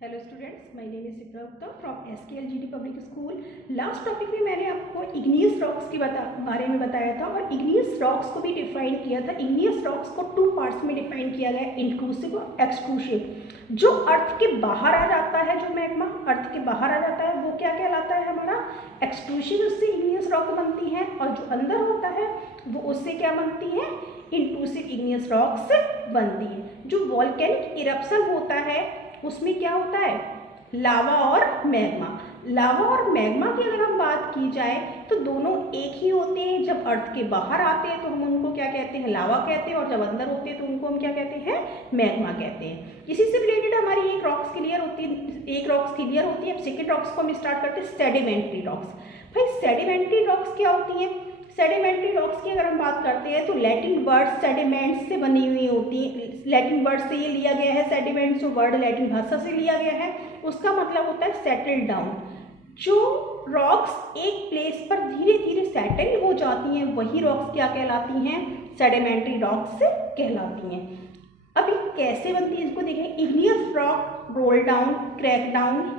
Hello students, my name is Shipra Gupta from SKLGD public school. Last topic में मैंने आपको igneous rocks के बारे में बताया था और इग्नियस रॉक्स को भी डिफाइन किया था। इग्नियस रॉक्स को 2 पार्ट्स में डिफाइन किया गया, इंट्रूसिव और एक्सट्रूसिव। जो अर्थ के बाहर आ जाता है, जो मैग्मा अर्थ के बाहर आ जाता है, वो क्या कहलाता है हमारा एक्सट्रूसिव, उससे इग्नियस रॉक बनती है। और जो अंदर होता है वो उससे क्या बनती है, इंट्रूसिव इग्नियस रॉक्स बनती है। जो वॉल्केनिक इरप्शन होता है उसमें क्या होता है, लावा और मैग्मा। लावा और मैग्मा की अगर हम बात की जाए तो दोनों एक ही होते हैं। जब अर्थ के बाहर आते हैं तो हम उनको क्या कहते हैं, लावा कहते हैं, और जब अंदर होते हैं तो उनको हम क्या कहते हैं, मैग्मा कहते हैं। इसी से रिलेटेड हमारी एक रॉक्स क्लियर होती है। अब सेकेंड रॉक्स को हम स्टार्ट करते हैं, सेडिमेंट्री रॉक्स। भाई सेडिमेंट्री रॉक्स क्या होती है? सेडिमेंट्री रॉक्स की अगर हम बात करते हैं तो लैटिन वर्ड सेडिमेंट्स से बनी हुई होती है। लैटिन वर्ड से ये लिया गया है, सेडिमेंट्स जो वर्ड लैटिन भाषा से लिया गया है, उसका मतलब होता है सेटल डाउन। जो रॉक्स एक प्लेस पर धीरे धीरे सेटल हो जाती हैं वही रॉक्स क्या कहलाती हैं, सेडिमेंट्री रॉक्स कहलाती हैं। अब ये कैसे बनती है इसको देखें। Igneous rock roll down, crack down,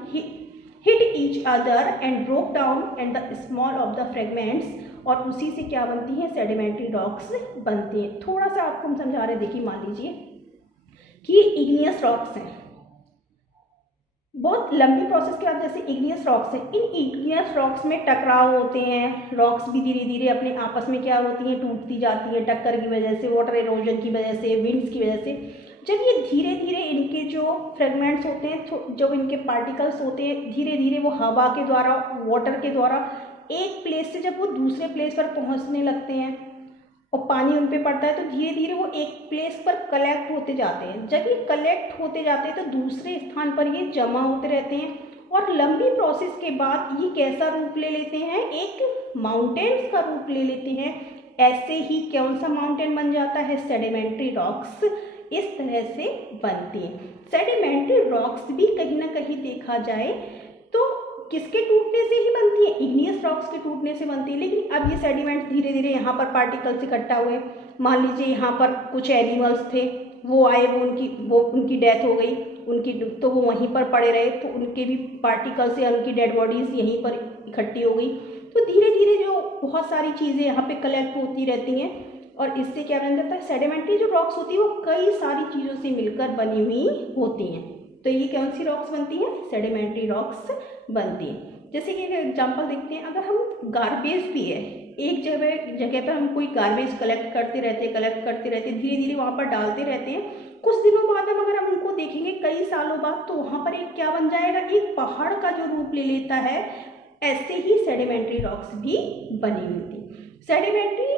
hit each other and broke down and the small of the fragments, और उसी से क्या बनती है, सेडिमेंट्री रॉक्स बनती हैं। थोड़ा सा आपको हम समझा रहे, देखिए मान लीजिए कि ये इग्नियस रॉक्स हैं। बहुत लंबी प्रोसेस के बाद जैसे इग्नियस रॉक्स हैं, इन इग्नियस रॉक्स में टकराव होते हैं। रॉक्स भी धीरे धीरे अपने आपस में क्या होती हैं, टूटती जाती हैं, टक्कर की वजह से, वाटर इरोजन की वजह से, विंड्स की वजह से। जब ये धीरे धीरे इनके जो फ्रेगमेंट्स होते हैं, जब इनके पार्टिकल्स होते हैं, धीरे धीरे वो हवा के द्वारा, वाटर के द्वारा एक प्लेस से जब वो दूसरे प्लेस पर पहुंचने लगते हैं और पानी उन पे पड़ता है तो धीरे धीरे वो एक प्लेस पर कलेक्ट होते जाते हैं। जब ये कलेक्ट होते जाते हैं तो दूसरे स्थान पर ये जमा होते रहते हैं और लंबी प्रोसेस के बाद ये कैसा रूप ले लेते हैं, एक माउंटेन्स का रूप ले लेते हैं। ऐसे ही कौन सा माउंटेन बन जाता है, सेडिमेंट्री रॉक्स इस तरह से बनती हैं। सेडिमेंट्री रॉक्स भी कहीं ना कहीं देखा जाए तो किसके टूटने से ही बनती है, इग्नियस रॉक्स के टूटने से बनती है। लेकिन अब ये सेडिमेंट्स धीरे धीरे यहाँ पर पार्टिकल्स इकट्ठा हुए। मान लीजिए यहाँ पर कुछ एनिमल्स थे, वो आए, वो उनकी डेथ हो गई, उनकी तो वो वहीं पर पड़े रहे, तो उनके भी पार्टिकल्स या उनकी डेड बॉडीज यहीं पर इकट्ठी हो गई। तो धीरे धीरे जो बहुत सारी चीज़ें यहाँ पे कलेक्ट होती रहती हैं और इससे क्या बन जाता है, सेडिमेंट्री जो रॉक्स होती है वो कई सारी चीज़ों से मिलकर बनी हुई होती हैं। तो ये कौन सी रॉक्स बनती हैं, सेडिमेंट्री रॉक्स बनती हैं। जैसे कि एक एग्जांपल देखते हैं, अगर हम गार्बेज भी है, एक जगह पर हम कोई गार्बेज कलेक्ट करते रहते धीरे धीरे वहाँ पर डालते रहते हैं। कुछ दिनों बाद हम अगर हम उनको देखेंगे कई सालों बाद, तो वहाँ पर एक क्या बन जाएगा, एक पहाड़ का जो रूप ले लेता है। ऐसे ही सेडिमेंट्री रॉक्स भी बनी हुई थी। Sedimentary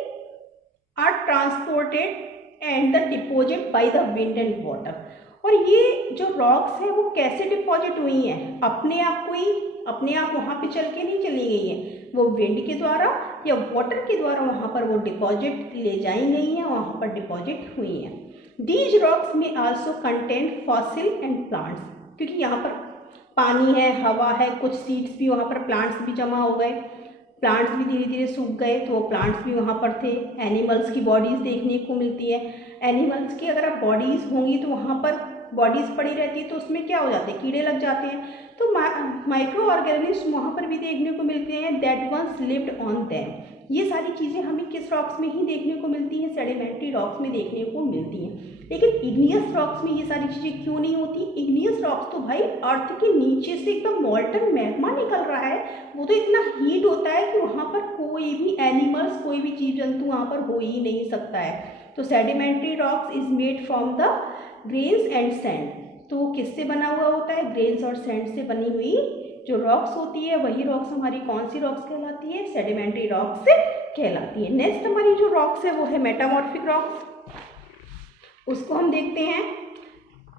are transported and the deposit by the wind and water. और ये जो रॉक्स हैं वो कैसे डिपॉजिट हुई हैं, अपने आप वहाँ पे चल के नहीं चली गई हैं, वो विंड के द्वारा या वाटर के द्वारा वहाँ पर वो डिपॉजिट ले जाई गई हैं, वहाँ पर डिपॉजिट हुई हैं। दीज रॉक्स में also contain fossil and plants, क्योंकि यहाँ पर पानी है, हवा है, कुछ सीड्स भी वहाँ पर, प्लांट्स भी जमा हो गए, प्लांट्स भी धीरे धीरे सूख गए तो वो प्लांट्स भी वहाँ पर थे। एनिमल्स की बॉडीज़ देखने को मिलती है। एनिमल्स की अगर आप बॉडीज़ होंगी तो वहाँ पर बॉडीज़ पड़ी रहती है तो उसमें क्या हो जाते हैं, कीड़े लग जाते हैं। तो माइक्रो ऑर्गेनिज्म वहाँ पर भी देखने को मिलते हैं, that once lived on them. ये सारी चीज़ें हमें किस रॉक्स में ही देखने को मिलती हैं, सेडिमेंट्री रॉक्स में देखने को मिलती हैं। लेकिन इग्नियस रॉक्स में ये सारी चीज़ें क्यों नहीं होती? इग्नियस रॉक्स तो भाई अर्थ के नीचे से एकदम मॉल्टन मैग्मा निकल रहा है, वो तो इतना हीट होता है कि वहाँ पर कोई भी एनिमल्स, कोई भी जीव जंतु वहाँ पर हो ही नहीं सकता है। तो sedimentary rocks is made from the grains and sand. तो वो किससे बना हुआ होता है, ग्रेन्स और सैंड से बनी हुई जो रॉक्स होती है वही रॉक्स हमारी कौन सी रॉक्स कहलाती है, सेडिमेंट्री रॉक्स कहलाती है। नेक्स्ट हमारी जो रॉक्स है वो है मेटामॉर्फिक रॉक्स, उसको हम देखते हैं।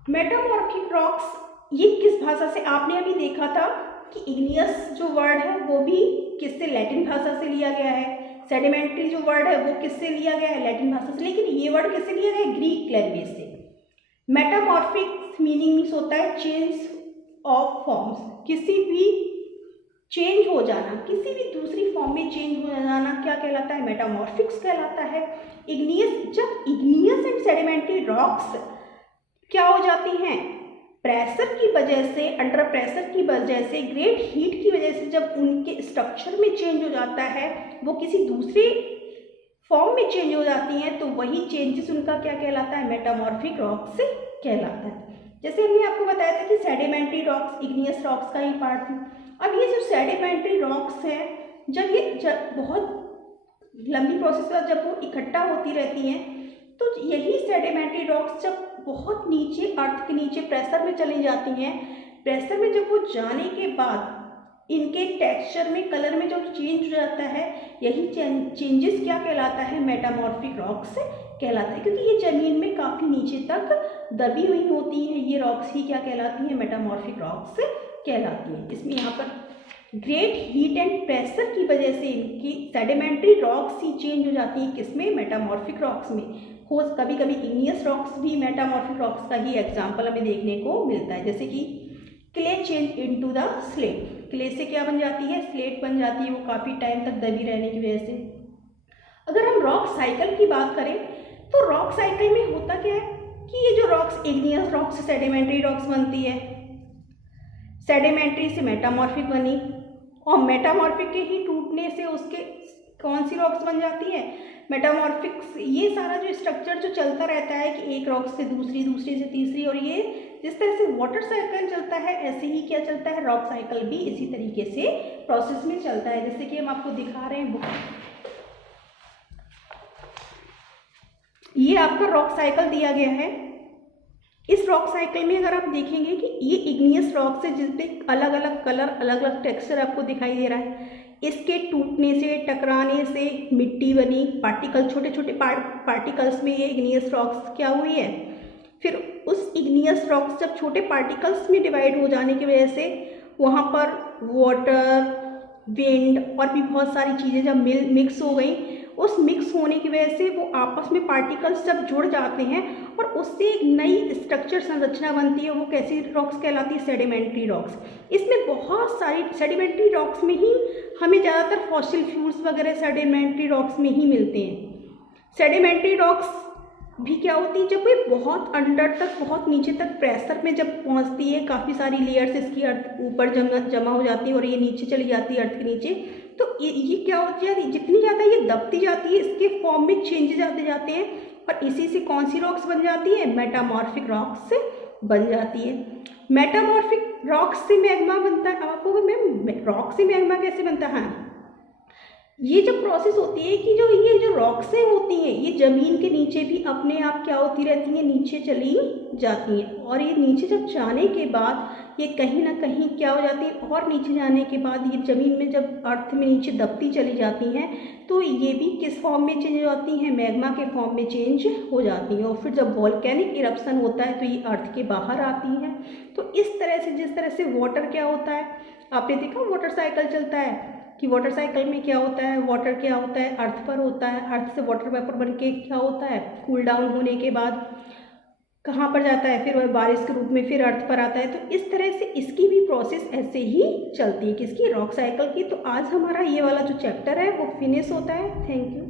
मेटामॉर्फिक रॉक्स ये किस भाषा से, आपने अभी देखा था कि इग्नियस जो वर्ड है वो भी किससे, लैटिन भाषा से लिया गया है। सेडिमेंट्री जो वर्ड है वो किससे लिया गया है, लैटिन भाषा से। लेकिन ये वर्ड किससे लिया गया है, ग्रीक लैंग्वेज से। मेटामॉर्फिक मीनिंग मीन्स होता है चेंज ऑफ फॉर्म्स, किसी भी चेंज हो जाना, किसी भी दूसरी फॉर्म में चेंज हो जाना क्या कहलाता है, मेटामॉर्फिक्स कहलाता है। जब इग्नियस एंड सेडिमेंट्री रॉक्स क्या हो जाती हैं, प्रेशर की वजह से, अंडर प्रेशर की वजह से, ग्रेट हीट की वजह से जब उनके स्ट्रक्चर में चेंज हो जाता है, वो किसी दूसरे फॉर्म में चेंज हो जाती हैं, तो वही चेंजेस उनका क्या कहलाता है, मेटामॉर्फिक रॉक्स से कहलाता है। जैसे हमने आपको बताया था कि सेडिमेंट्री रॉक्स इग्नियस रॉक्स का ही पार्ट है। अब ये जो सेडिमेंट्री रॉक्स है, जब बहुत लंबी प्रोसेस के बाद जब वो इकट्ठा होती रहती हैं, तो यही सेडिमेंट्री रॉक्स जब बहुत नीचे, अर्थ के नीचे प्रेशर में चली जाती हैं, प्रेशर में जब वो जाने के बाद इनके टेक्सचर में, कलर में जब चेंज हो जाता है, यही चेंजेस क्या कहलाता है, मेटामॉर्फिक रॉक्स कहलाता है। क्योंकि ये ज़मीन में काफ़ी नीचे तक दबी हुई होती हैं, ये रॉक्स ही क्या कहलाती हैं, मेटामॉर्फिक रॉक्स कहलाती हैं। इसमें यहाँ पर ग्रेट हीट एंड प्रेशर की वजह से इनकी सेडिमेंट्री रॉक्स ही चेंज हो जाती हैं, किसमें, मेटामॉर्फिक रॉक्स में। हो कभी कभी इग्नियस रॉक्स भी मेटामॉर्फिक रॉक्स का ही एग्जाम्पल हमें देखने को मिलता है। जैसे कि clay change into the slate, clay से क्या बन जाती है, स्लेट बन जाती है, वो काफ़ी टाइम तक दबी रहने की वजह से। अगर हम रॉक साइकिल की बात करें, तो रॉक साइकिल में होता क्या है कि ये जो रॉक्स, इग्नियस रॉक्स से सेडिमेंट्री रॉक्स बनती है, सेडिमेंट्री से मेटामॉर्फिक बनी, और मेटामॉर्फिक के ही टूटने से उसके कौन सी रॉक्स बन जाती है, मेटामॉर्फिक। ये सारा जो स्ट्रक्चर जो चलता रहता है कि एक रॉक से दूसरी, दूसरी से तीसरी, और ये जिस तरह से वाटर साइकिल चलता है, ऐसे ही क्या चलता है, रॉक साइकिल भी इसी तरीके से प्रोसेस में चलता है। जैसे कि हम आपको दिखा रहे हैं बुक, ये आपका रॉक साइकिल दिया गया है। इस रॉक साइकिल में अगर आप देखेंगे कि ये इग्नियस रॉक से जिसपे अलग अलग कलर, अलग अलग टेक्सचर आपको दिखाई दे रहा है, इसके टूटने से, टकराने से मिट्टी बनी, पार्टिकल, छोटे छोटे पार्टिकल्स में ये इग्नियस रॉक्स क्या हुई है। फिर उस इग्नियस रॉक्स जब छोटे पार्टिकल्स में डिवाइड हो जाने की वजह से वहाँ पर वाटर, विंड और भी बहुत सारी चीज़ें जब मिक्स हो गई, उस मिक्स होने की वजह से वो आपस में पार्टिकल्स जब जुड़ जाते हैं और उससे एक नई स्ट्रक्चर संरचना बनती है, वो कैसी रॉक्स कहलाती है, सेडिमेंट्री रॉक्स। इसमें बहुत सारी सेडिमेंट्री रॉक्स में ही हमें ज़्यादातर फॉसिल फ्यूल्स वगैरह सेडिमेंट्री रॉक्स में ही मिलते हैं। सेडिमेंट्री रॉक्स भी क्या होती है, जब ये बहुत अंडर तक, बहुत नीचे तक प्रेशर में जब पहुंचती है, काफ़ी सारी लेयर्स इसकी अर्थ ऊपर जमा हो जाती है और ये नीचे चली जाती है अर्थ के नीचे, तो ये क्या होती है, जितनी ज़्यादा ये दबती जाती है, इसके फॉर्म में चेंजेस आते जाते हैं, और इसी से कौन सी रॉक्स बन जाती है, मेटामॉर्फिक रॉक्स से बन जाती है। मेटामॉर्फिक रॉक्स से मैग्मा बनता है। आपको मैम रॉक से मैग्मा कैसे बनता है, ये जो प्रोसेस होती है कि ये जो रॉक्सें होती हैं, ये ज़मीन के नीचे भी अपने आप क्या होती रहती हैं, नीचे चली जाती हैं, और ये नीचे जब जाने के बाद ये कहीं ना कहीं क्या हो जाती है, और नीचे जाने के बाद ये ज़मीन में जब अर्थ में नीचे दबती चली जाती हैं, तो ये भी किस फॉर्म में चेंज हो जाती हैं, मैग्मा के फॉर्म में चेंज हो जाती हैं। और फिर जब वॉल्केनिक इरप्शन होता है तो ये अर्थ के बाहर आती हैं। तो इस तरह से, जिस तरह से वाटर क्या होता है, आपने देखा वाटर साइकिल चलता है कि वाटर साइकिल में क्या होता है, वाटर क्या होता है, अर्थ पर होता है, अर्थ से वाटर वेपर बन के क्या होता है, कूल डाउन होने के बाद कहाँ पर जाता है, फिर वह बारिश के रूप में फिर अर्थ पर आता है। तो इस तरह से इसकी भी प्रोसेस ऐसे ही चलती है, किसकी, रॉक साइकिल की। तो आज हमारा ये वाला जो चैप्टर है वो फिनिश होता है। Thank you.